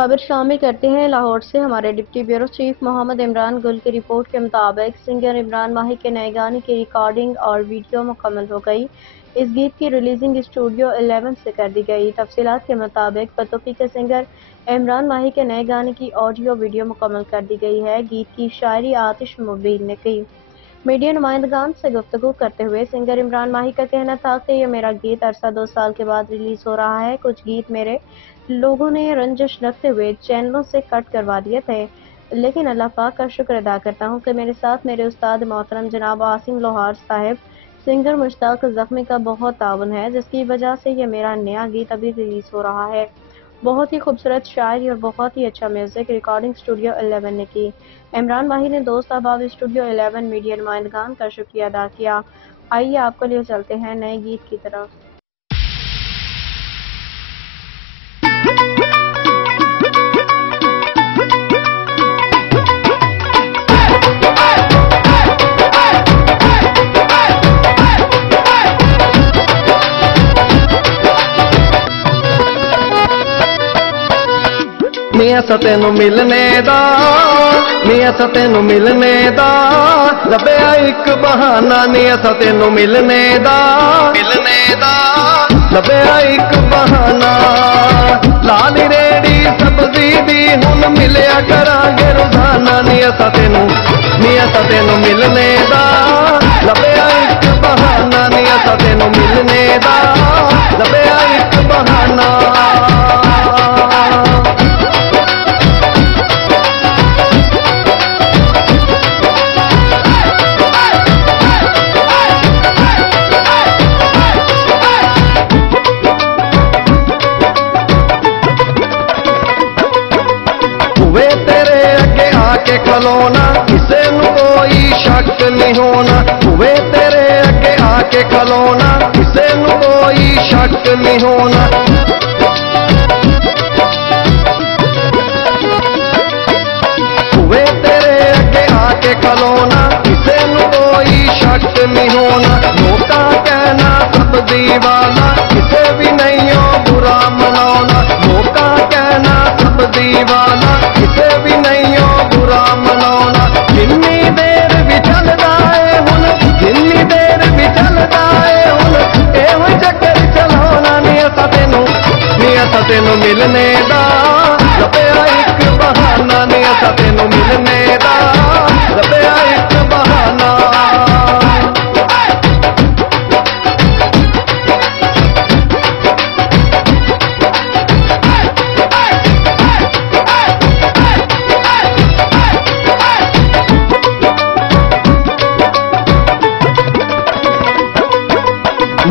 खबर शामिल करते हैं लाहौर से। हमारे deputy bureau chief Mohammad Imran Gul की रिपोर्ट के मुताबिक सिंगर इमरान माही के नए गाने की रिकॉर्डिंग और वीडियो मुकम्मल हो गई। इस गीत की रिलीजिंग स्टूडियो 11 से कर दी गई। तफसीलात के मुताबिक पतोपी के सिंगर इमरान माही के नए गाने की ऑडियो वीडियो मुकम्मल कर दी गई है। गीत की शायरी आतिश मुबीन ने की। मीडिया नुमाइंदगान से गुफ्तगू करते हुए सिंगर इमरान माही का कहना था कि यह मेरा गीत अरसा 2 साल के बाद रिलीज हो रहा है। कुछ गीत मेरे लोगों ने रंजिश रखते हुए चैनलों से कट करवा दिए थे, लेकिन अल्लाह पाक का शुक्र अदा करता हूँ कि मेरे साथ मेरे उस्ताद मोहतरम जनाब आसिम लोहार साहिब सिंगर मुश्ताक ज़ख्मी का बहुत ताउन है, जिसकी वजह से ये मेरा नया गीत अभी रिलीज हो रहा है। बहुत ही खूबसूरत शायरी और बहुत ही अच्छा म्यूजिक रिकॉर्डिंग स्टूडियो 11 ने की। इमरान माही ने दोस्त अहबाब स्टूडियो 11 मीडिया नुमाइंदगान का शुक्रिया अदा किया। आइए आपको लिए चलते हैं नए गीत की तरफ। मियां तेनू मिलने दा, मियां तेनू मिलने दा लभया एक बहाना। मियां तेनू मिलने दा लभया एक बहाना। लाल रेड़ी सब्जी दी हुन मिलया करांगे रोजाना। मियां तेनू मिलने दा लभया एक बहाना। मियां तेनू मिलने दा लभया एक बहाना। खलोना किसे नू कोई शक नहीं होना। हुए तेरे अगे आके खलोना किसे नू कोई शक नहीं होना। हुए तेरे अगे आके खलोना किसे नू कोई शक नहीं होना। लोका कहना सब्जी वाला किसे भी नहीं हो बुरा मनाना। लोका कहना सब्जी वाला किसे भी नहीं हो बुरा मनाना। जिन्नी देर भी चलदा है हुन, जिन्नी देर भी चलदा है हुन एहो चक्कर चलाना। मियां तेनू मिलने दा लभया एक बहाना। मियां तेनू मिलने दा लभया एक बहाना।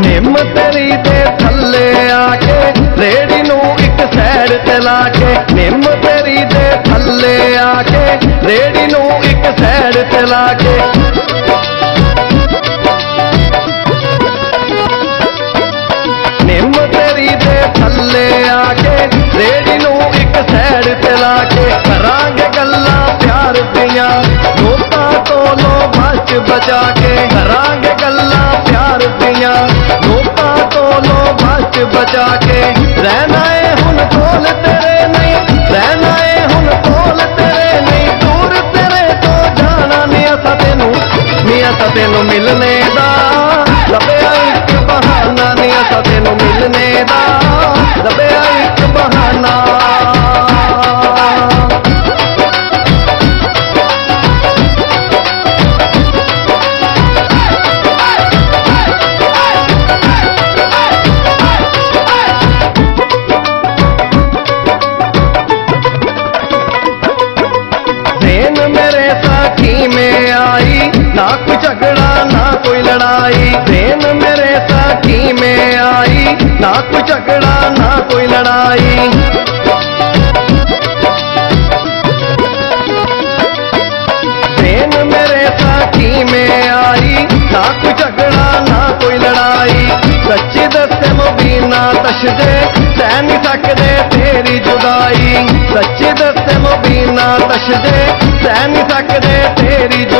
निम तेरी दे थल्ले आके रेड़ी नू एक सैड ते लाके। निम तेरी दे थल्ले आके रेड़ी नू एक सैड ते लाके। निम तेरी दे थल्ले आके रेड़ी नू एक सैड ते लाके। करांगे गल्लां प्यार दियां लोकां तो लो बच बचा के। करांगे गल्लां प्यार दियां लोकां तो लो बच बचा के। रहना है हुन कोल तेरे नहीं, रहना है हुन कोल तेरे नहीं, दूर तेरे तो जाना। मियां तेनू मिलने दा लभया एक बहाना। मियां तेनू मिलने दा लभया एक बहाना। मेरे साथी में आई ना कोई झगड़ा ना कोई लड़ाई। ट्रेन मेरे साथी में आई ना कोई झगड़ा ना कोई लड़ाई। ट्रेन मेरे साथी में आई ना कोई झगड़ा ना कोई लड़ाई। सच्ची दस्ते मुबीना तशदे सह नहीं सकदे तेरी जुदाई। सच्ची दस्ते मुबीना तशदे सह नहीं सकदे तेरी जुदाई।